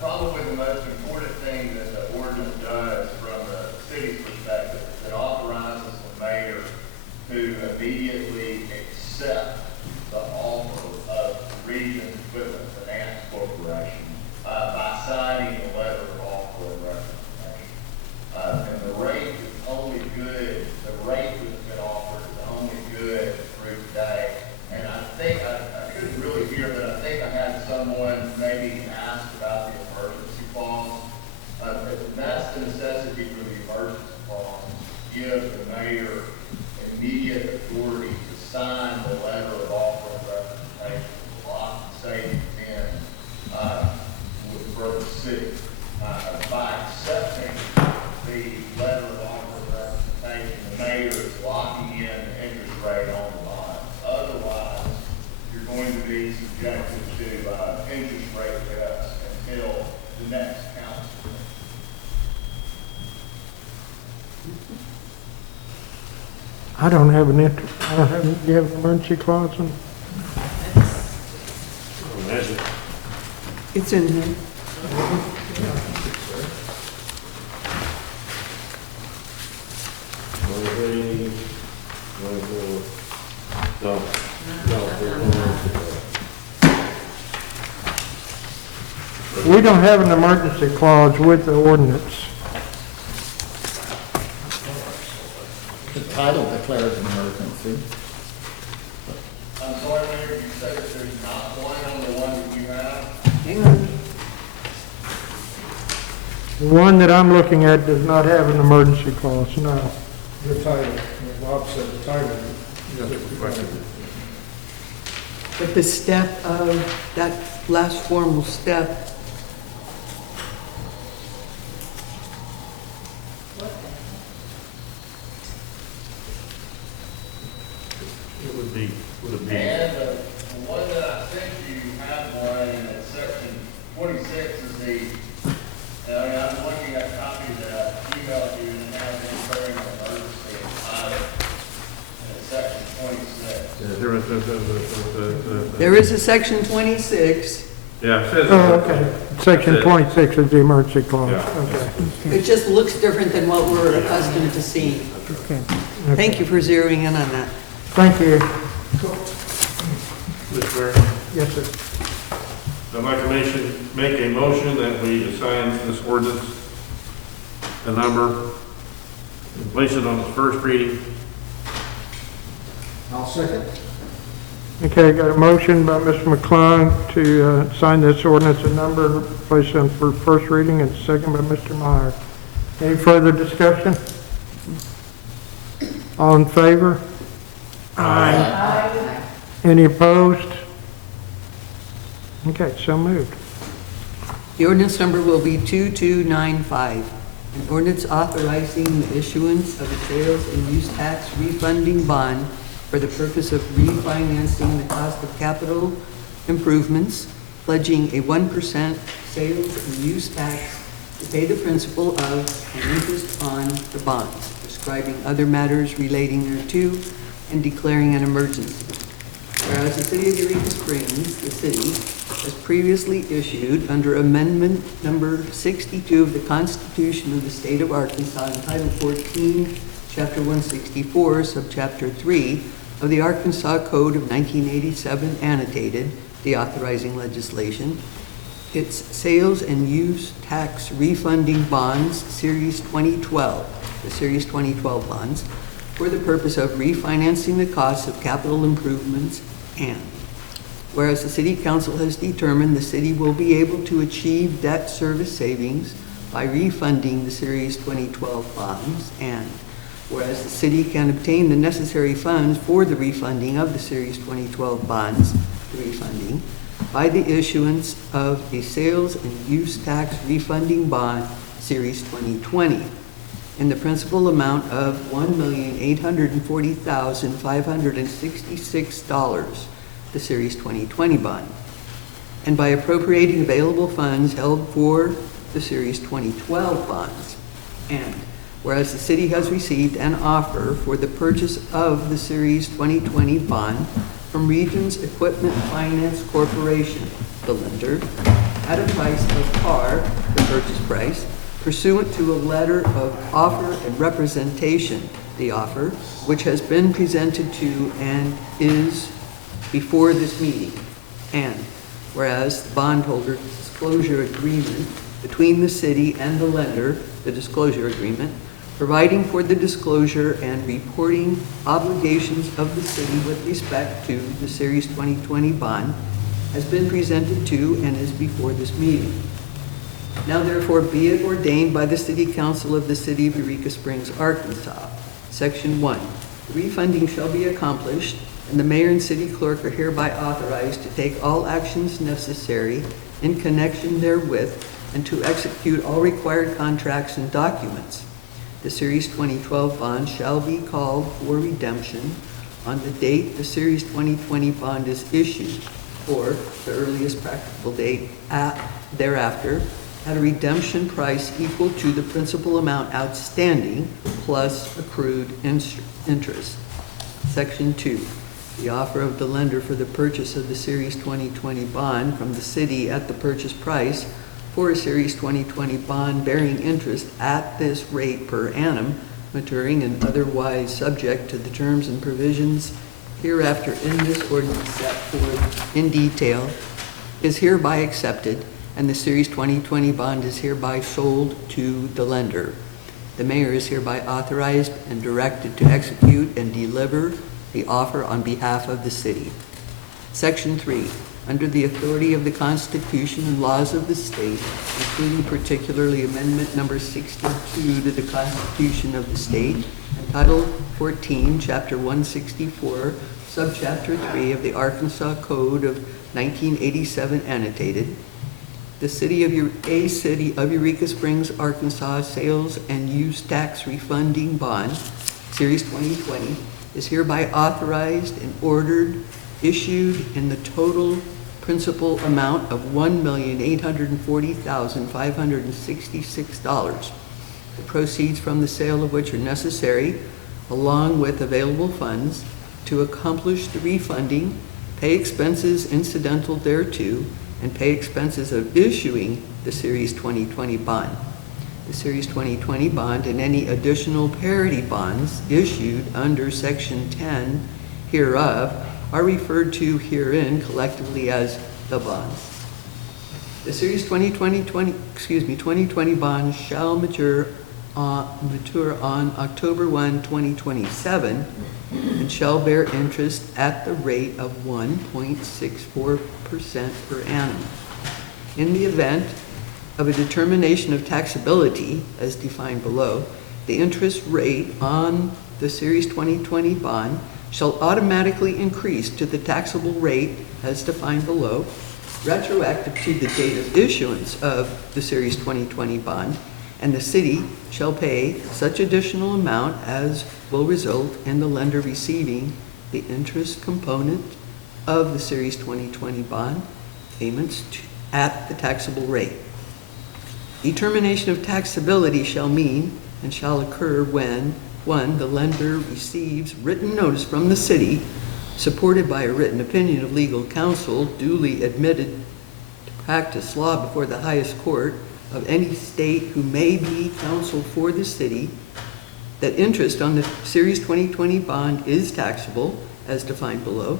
Probably the most important thing that the ordinance does from the city's perspective is it authorizes the mayor to immediately accept the offer of Regions Equipment Finance Corporation by signing the letter of offer of representation. And the rate is only good, the rate that's been offered is only good through today. And I think, I couldn't really hear, but I think I had someone maybe ask about the emergency clause. That's the necessity for the emergency clause, to give the mayor immediate authority to sign the letter of offer of representation, to lock the savings in for the city. By accepting the letter of offer of representation, the mayor is locking in the interest rate on the bond. Otherwise, you're going to be subjected to interest rate risk until the next council. I don't have an I don't have, do you have an emergency clause in? It's in here. We don't have an emergency clause with the ordinance. The title declares an emergency. I'm sorry, Mayor, you said that there's not one on the one that you have? Hang on. The one that I'm looking at does not have an emergency clause, no. The title, Bob said the title. But the step of that last formal step, And the one that I sent you have one, and it's section 26 is I'm looking at a copy that I emailed you, and it has incurring an emergency in title, and it's section 26. there is a section 26. Yeah, it says. Oh, okay. Section That's it. 26 is the emergency clause. Yeah. Okay. It just looks different than what we're accustomed to seeing. Okay. Thank you for zeroing in on that. Thank you. Mr. Mayor, Yes, sir. I'd like to make a motion that we assign this ordinance a number and place it on its first reading. I'll second. Okay, got a motion by Mr. McClung to sign this ordinance a number, place on for first reading, and second by Mr. Meyer. Any further discussion? All in favor? Aye. Any opposed? Okay, so moved. The ordinance number will be 2295, an ordinance authorizing the issuance of a sales and use tax refunding bond for the purpose of refinancing the cost of capital improvements, pledging a 1% sales and use tax to pay the principal of and interest on the bonds, describing other matters relating thereto, and declaring an emergency. Whereas the City of Eureka Springs, the city, has previously issued under Amendment Number 62 of the Constitution of the State of Arkansas in Title 14, Chapter 164, Subchapter 3 of the Arkansas Code of 1987, annotated, the authorizing legislation, its sales and use tax refunding bonds, Series 2012, the Series 2012 bonds, for the purpose of refinancing the costs of capital improvements, and whereas the City Council has determined the city will be able to achieve debt service savings by refunding the Series 2012 bonds, and whereas the city can obtain the necessary funds for the refunding of the Series 2012 bonds, the refunding, by the issuance of a sales and use tax refunding bond, Series 2020, in the principal amount of $1,840,566, the Series 2020 bond, and by appropriating available funds held for the Series 2012 bonds, and whereas the city has received an offer for the purchase of the Series 2020 bond from Regions Equipment Finance Corporation, the lender, at a price of par, the purchase price, pursuant to a letter of offer and representation, the offer, which has been presented to and is before this meeting. And whereas the bondholder disclosure agreement between the city and the lender, the disclosure agreement, providing for the disclosure and reporting obligations of the city with respect to the Series 2020 bond, has been presented to and is before this meeting. Now therefore be it ordained by the City Council of the City of Eureka Springs, Arkansas. Section 1, refunding shall be accomplished, and the mayor and city clerk are hereby authorized to take all actions necessary in connection therewith and to execute all required contracts and documents. The Series 2012 bond shall be called for redemption on the date the Series 2020 bond is issued, or the earliest practicable date thereafter, at a redemption price equal to the principal amount outstanding plus accrued interest. Section 2, the offer of the lender for the purchase of the Series 2020 bond from the city at the purchase price for a Series 2020 bond bearing interest at this rate per annum, maturing and otherwise subject to the terms and provisions hereafter in this ordinance set forth in detail, is hereby accepted, and the Series 2020 bond is hereby sold to the lender. The mayor is hereby authorized and directed to execute and deliver the offer on behalf of the city. Section 3, under the authority of the Constitution and laws of the state, including particularly Amendment Number 62 to the Constitution of the state, and Title 14, Chapter 164, Subchapter 3 of the Arkansas Code of 1987 annotated, the City of Eureka Springs, Arkansas Sales and Use Tax Refunding Bond, Series 2020, is hereby authorized and ordered, issued in the total principal amount of $1,840,566. The proceeds from the sale of which are necessary, along with available funds, to accomplish the refunding, pay expenses incidental thereto, and pay expenses of issuing the Series 2020 bond. The Series 2020 bond and any additional parity bonds issued under Section 10 hereof are referred to herein collectively as the bonds. The Series 2020 bond shall mature on October 1, 2027, and shall bear interest at the rate of 1.64% per annum. In the event of a determination of taxability, as defined below, the interest rate on the Series 2020 bond shall automatically increase to the taxable rate as defined below, retroactive to the date of issuance of the Series 2020 bond, and the city shall pay such additional amount as will result in the lender receiving the interest component of the Series 2020 bond payments at the taxable rate. Determination of taxability shall mean and shall occur when, 1, the lender receives written notice from the city, supported by a written opinion of legal counsel duly admitted to practice law before the highest court of any state who may be counsel for the city, that interest on the Series 2020 bond is taxable, as defined below,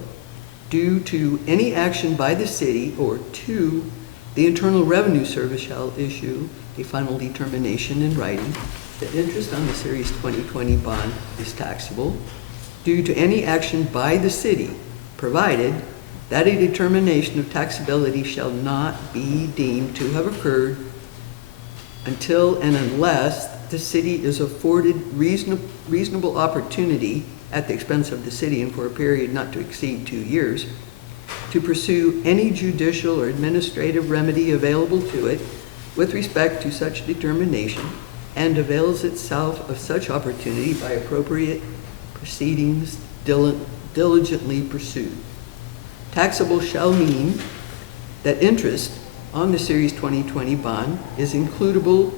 due to any action by the city, or 2, the Internal Revenue Service shall issue a final determination in writing that interest on the Series 2020 bond is taxable due to any action by the city, provided that a determination of taxability shall not be deemed to have occurred until and unless the city is afforded reasonable opportunity at the expense of the city and for a period not to exceed 2 years to pursue any judicial or administrative remedy available to it with respect to such determination, and avails itself of such opportunity by appropriate proceedings diligently pursued. Taxable shall mean that interest on the Series 2020 bond is includable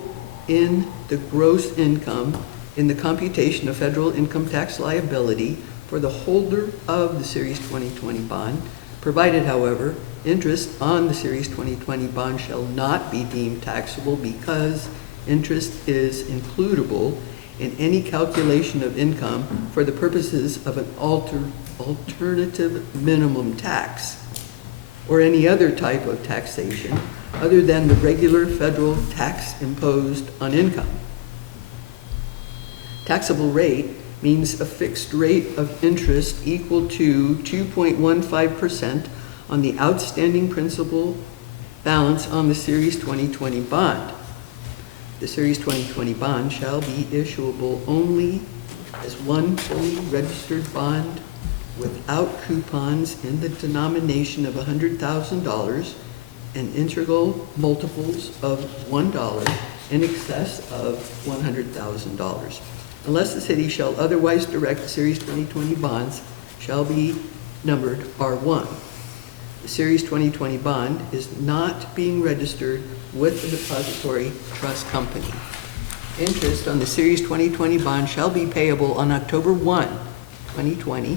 in the gross income in the computation of federal income tax liability for the holder of the Series 2020 bond Provided, however, interest on the Series 2020 bond shall not be deemed taxable because interest is includable in any calculation of income for the purposes of an alternative minimum tax or any other type of taxation other than the regular federal tax imposed on income. Taxable rate means a fixed rate of interest equal to 2.15% on the outstanding principal balance on the Series 2020 bond. The Series 2020 bond shall be issuable only as one fully registered bond without coupons in the denomination of $100,000 and integral multiples of $1 in excess of $100,000. Unless the city shall otherwise direct the Series 2020 bonds shall be numbered R1. The Series 2020 bond is not being registered with the depository trust company. Interest on the Series 2020 bond shall be payable on October 1, 2020,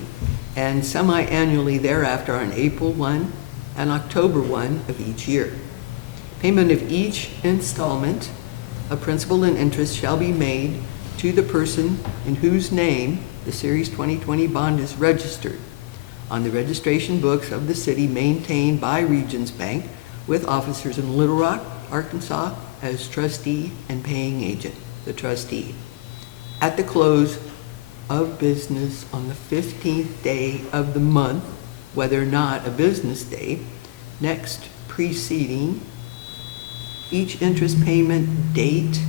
and semi-annually thereafter on April 1 and October 1 of each year. Payment of each installment of principal and interest shall be made to the person in whose name the Series 2020 bond is registered on the registration books of the city maintained by Regions Bank with officers in Little Rock, Arkansas as trustee and paying agent, the trustee. At the close of business on the 15th day of the month, whether or not a business day, next preceding each interest payment date,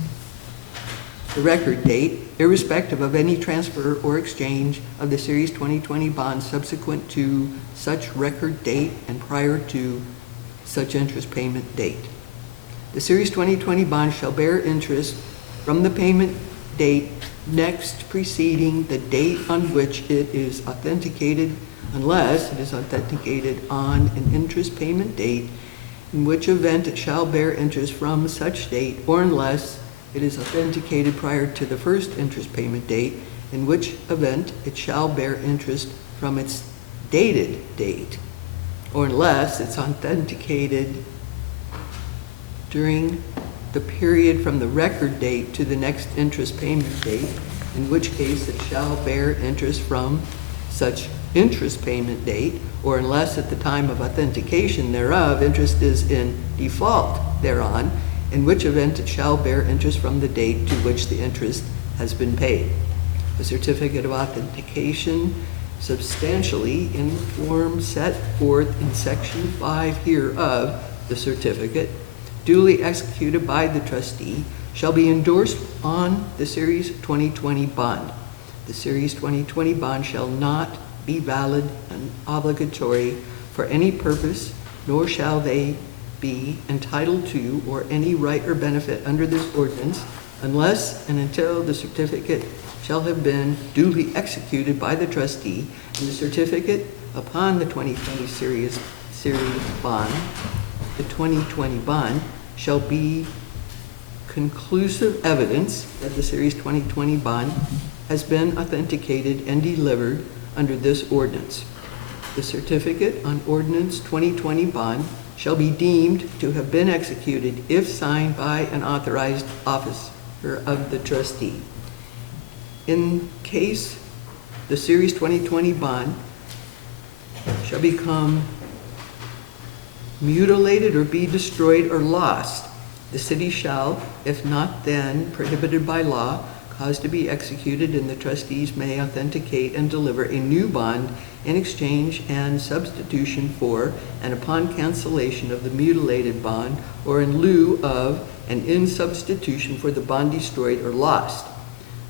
the record date, irrespective of any transfer or exchange of the Series 2020 bond subsequent to such record date and prior to such interest payment date. The Series 2020 bond shall bear interest from the payment date next preceding the date on which it is authenticated, unless it is authenticated on an interest payment date, in which event it shall bear interest from such date, or unless it is authenticated prior to the first interest payment date, in which event it shall bear interest from its dated date, or unless it's authenticated during the period from the record date to the next interest payment date, in which case it shall bear interest from such interest payment date, or unless at the time of authentication thereof interest is in default thereon, in which event it shall bear interest from the date to which the interest has been paid. The certificate of authentication substantially in the form set forth in Section 5 hereof, the certificate, duly executed by the trustee, shall be endorsed on the Series 2020 bond. The Series 2020 bond shall not be valid and obligatory for any purpose, nor shall they be entitled to or any right or benefit under this ordinance unless and until the certificate shall have been duly executed by the trustee, and the certificate upon the 2020 series bond, the 2020 bond, shall be conclusive evidence that the Series 2020 bond has been authenticated and delivered under this ordinance. The certificate on Ordinance 2020 bond shall be deemed to have been executed if signed by an authorized officer of the trustee. In case the Series 2020 bond shall become mutilated or be destroyed or lost, the city shall, if not then prohibited by law, cause to be executed, and the trustees may authenticate and deliver a new bond in exchange and substitution for, and upon cancellation of the mutilated bond, or in lieu of and in substitution for the bond destroyed or lost,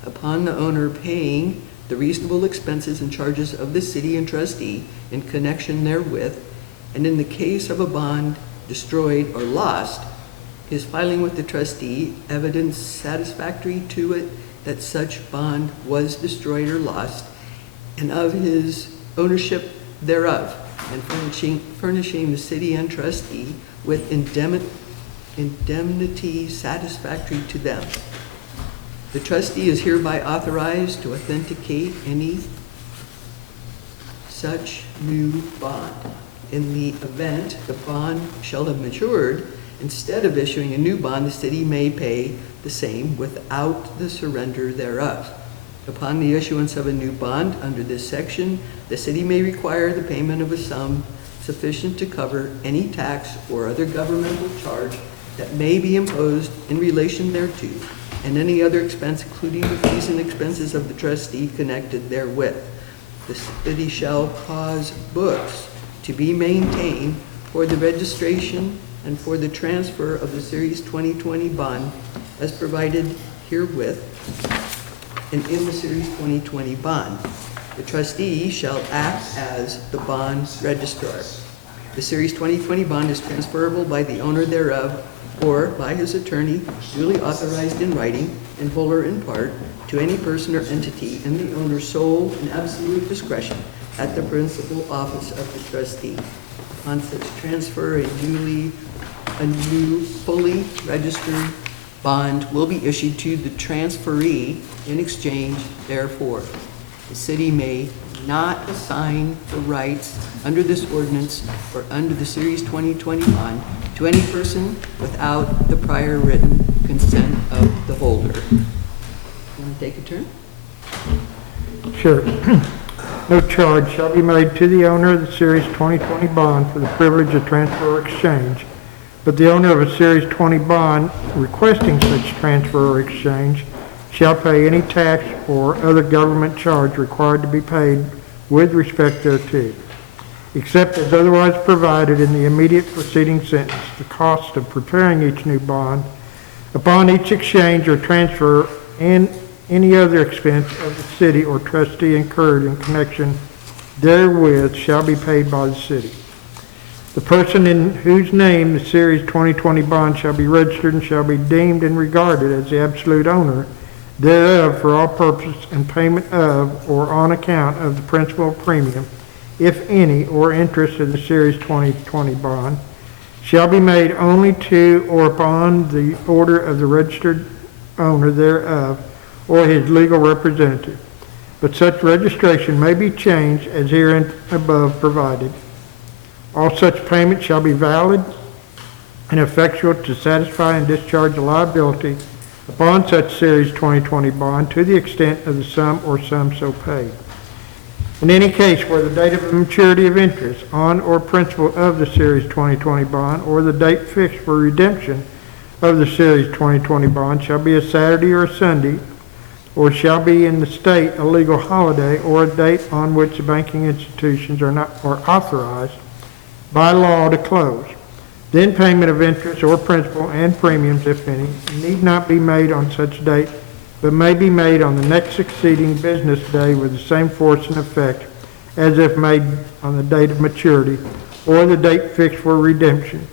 upon the owner paying the reasonable expenses and charges of the city and trustee in connection therewith, and in the case of a bond destroyed or lost, his filing with the trustee evidence satisfactory to it that such bond was destroyed or lost, and of his ownership thereof, and furnishing the city and trustee with indemnity satisfactory to them. The trustee is hereby authorized to authenticate any such new bond. In the event the bond shall have matured, instead of issuing a new bond, the city may pay the same without the surrender thereof. Upon the issuance of a new bond under this section, the city may require the payment of a sum sufficient to cover any tax or other governmental charge that may be imposed in relation thereto, and any other expense, including the fees and expenses of the trustee connected therewith. The city shall cause books to be maintained for the registration and for the transfer of the Series 2020 bond as provided herewith and in the Series 2020 bond. The trustee shall act as the bond registrar. The Series 2020 bond is transferable by the owner thereof or by his attorney duly authorized in writing, in whole or in part, to any person or entity in the owner's sole and absolute discretion at the principal office of the trustee. Upon such transfer, a new fully registered bond will be issued to the transferee in exchange therefor. The city may not assign the rights under this ordinance or under the Series 2020 bond to any person without the prior written consent of the holder. You want to take a turn? Sure. No charge shall be made to the owner of the Series 2020 bond for the privilege of transfer or exchange, but the owner of a Series 20 bond requesting such transfer or exchange shall pay any tax or other government charge required to be paid with respect thereto, except as otherwise provided in the immediate preceding sentence. The cost of preparing each new bond upon each exchange or transfer and any other expense of the city or trustee incurred in connection therewith shall be paid by the city. The person in whose name the Series 2020 bond shall be registered and shall be deemed and regarded as the absolute owner thereof for all purposes and payment of or on account of the principal premium, if any, or interest of the Series 2020 bond, shall be made only to or upon the order of the registered owner thereof or his legal representative. But such registration may be changed as herein above provided. All such payments shall be valid and effectual to satisfy and discharge the liability upon such Series 2020 bond to the extent of the sum or sums so paid. In any case where the date of the maturity of interest on or principal of the Series 2020 bond or the date fixed for redemption of the Series 2020 bond shall be a Saturday or a Sunday, or shall be in the state a legal holiday, or a date on which the banking institutions are authorized by law to close, then payment of interest or principal and premiums, if any, need not be made on such date, but may be made on the next succeeding business day with the same force and effect as if made on the date of maturity or the date fixed for redemption,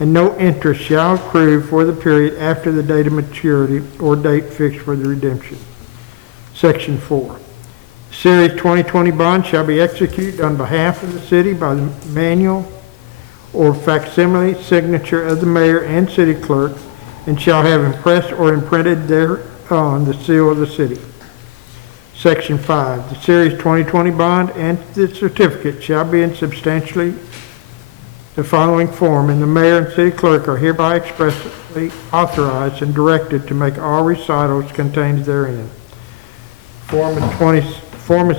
and no interest shall accrue for the period after the date of maturity or date fixed for the redemption. Section 4. Series 2020 bond shall be executed on behalf of the city by the manual or facsimile signature of the mayor and city clerk, and shall have impressed or imprinted thereon the seal of the city. Section 5. The Series 2020 bond and the certificate shall be in substantially the following form, and the mayor and city clerk are hereby expressly authorized and directed to make all recitals contained therein. Form of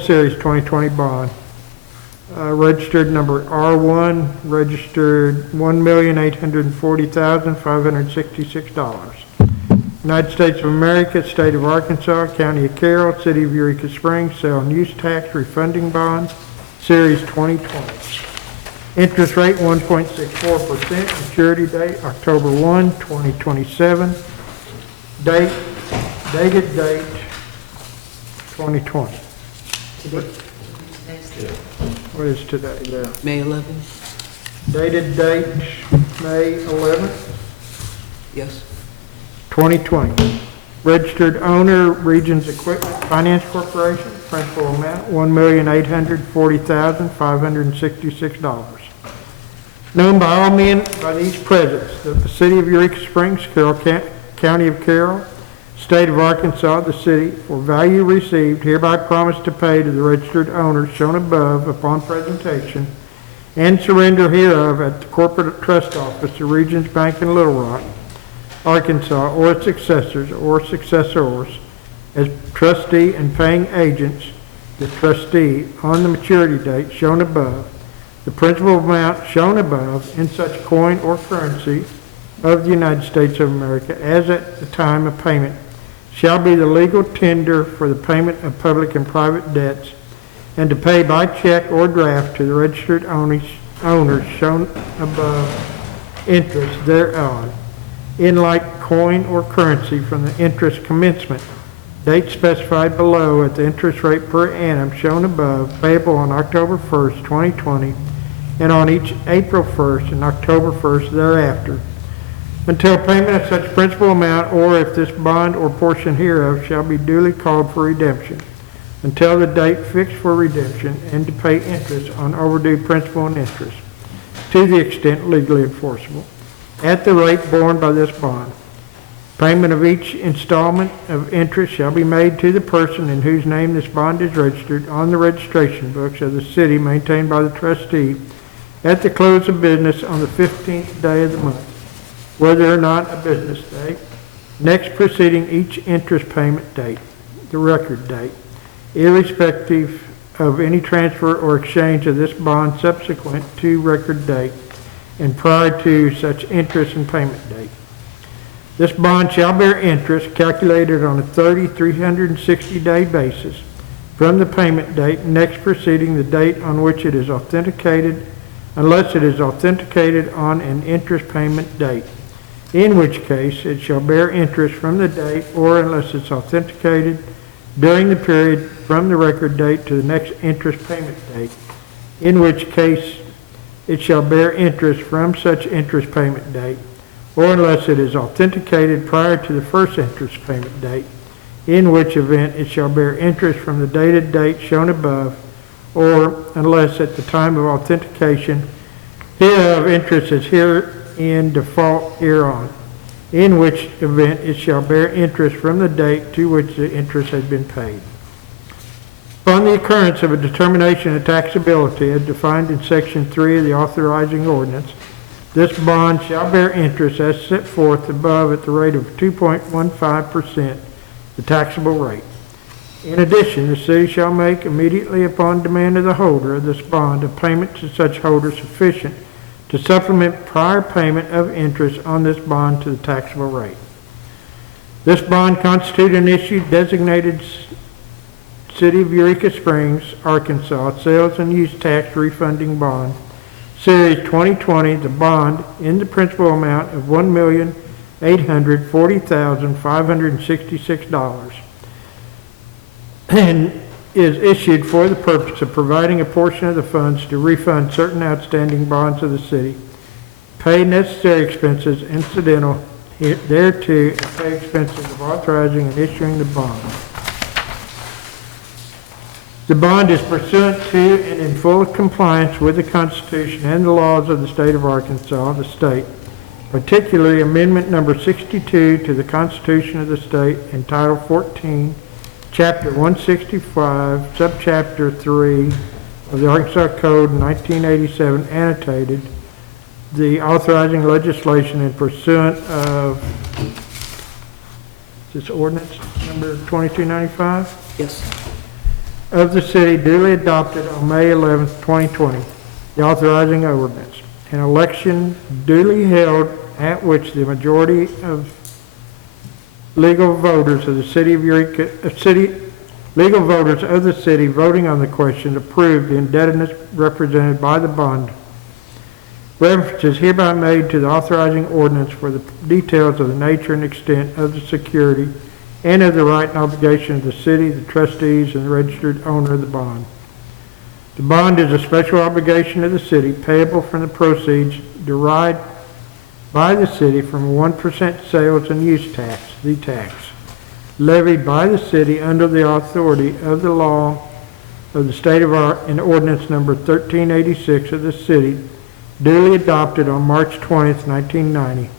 Series 2020 bond. Registered number R1, registered $1,840,566. United States of America, State of Arkansas, County of Carroll, City of Eureka Springs, sale and use tax refunding bond, Series 2020. Interest rate 1.64%, maturity date October 1, 2027. Dated date 2020. What is today? May 11th? Dated date May 11th, Yes. 2020. Registered owner, Regions Equipment Finance Corporation, principal amount $1,840,566. Known by all men, by these presents, that the City of Eureka Springs, Carroll County of Carroll, State of Arkansas, the city, for value received, hereby promise to pay to the registered owners shown above upon presentation and surrender hereof at the corporate trust office of Regions Bank in Little Rock, Arkansas, or its successors or successors as trustee and paying agents, the trustee, on the maturity date shown above, the principal amount shown above in such coin or currency of the United States of America as at the time of payment shall be the legal tender for the payment of public and private debts, and to pay by check or draft to the registered owners shown above interest thereon, in like coin or currency from the interest commencement date specified below at the interest rate per annum shown above, payable on October 1st, 2020, and on each April 1st and October 1st thereafter, until payment of such principal amount, or if this bond or portion hereof shall be duly called for redemption, until the date fixed for redemption, and to pay interest on overdue principal and interest, to the extent legally enforceable, at the rate borne by this bond. Payment of each installment of interest shall be made to the person in whose name this bond is registered on the registration books of the city maintained by the trustee at the close of business on the 15th day of the month, whether or not a business day, next preceding each interest payment date, the record date, irrespective of any transfer or exchange of this bond subsequent to record date and prior to such interest and payment date. This bond shall bear interest calculated on a 360-day basis from the payment date next preceding the date on which it is authenticated, unless it is authenticated on an interest payment date, in which case it shall bear interest from the date, or unless it's authenticated during the period from the record date to the next interest payment date, in which case it shall bear interest from such interest payment date, or unless it is authenticated prior to the first interest payment date, in which event it shall bear interest from the dated date shown above, or unless at the time of authentication hereof interest is herein default hereon, in which event it shall bear interest from the date to which the interest has been paid. Upon the occurrence of a determination of taxability as defined in Section 3 of the authorizing ordinance, this bond shall bear interest as set forth above at the rate of 2.15%, the taxable rate. In addition, the city shall make immediately upon demand of the holder of this bond a payment to such holder sufficient to supplement prior payment of interest on this bond to the taxable rate. This bond constitutes an issue designated City of Eureka Springs, Arkansas, Sales and Use Tax Refunding Bond, Series 2020, the bond in the principal amount of $1,840,566 and is issued for the purpose of providing a portion of the funds to refund certain outstanding bonds of the city, pay necessary expenses incidental thereto, and pay expenses of authorizing and issuing the bond. The bond is pursuant to and in full compliance with the Constitution and the laws of the state of Arkansas, the state, particularly Amendment Number 62 to the Constitution of the state and Title 14, Chapter 165, Subchapter 3 of the Arkansas Code 1987, annotated, the authorizing legislation in pursuant of this ordinance number 2295? Yes. Of the city duly adopted on May 11th, 2020, the authorizing ordinance. An election duly held at which the majority of legal voters of the city of Eureka, legal voters of the city voting on the question approved the indebtedness represented by the bond. Reference is hereby made to the authorizing ordinance for the details of the nature and extent of the security and of the right and obligation of the city, the trustees, and the registered owner of the bond. The bond is a special obligation of the city payable from the proceeds derived by the city from a 1% sales and use tax, the tax, levied by the city under the authority of the law of the state of Arkansas in ordinance number 1386 of the city, duly adopted on March 20th, 1990.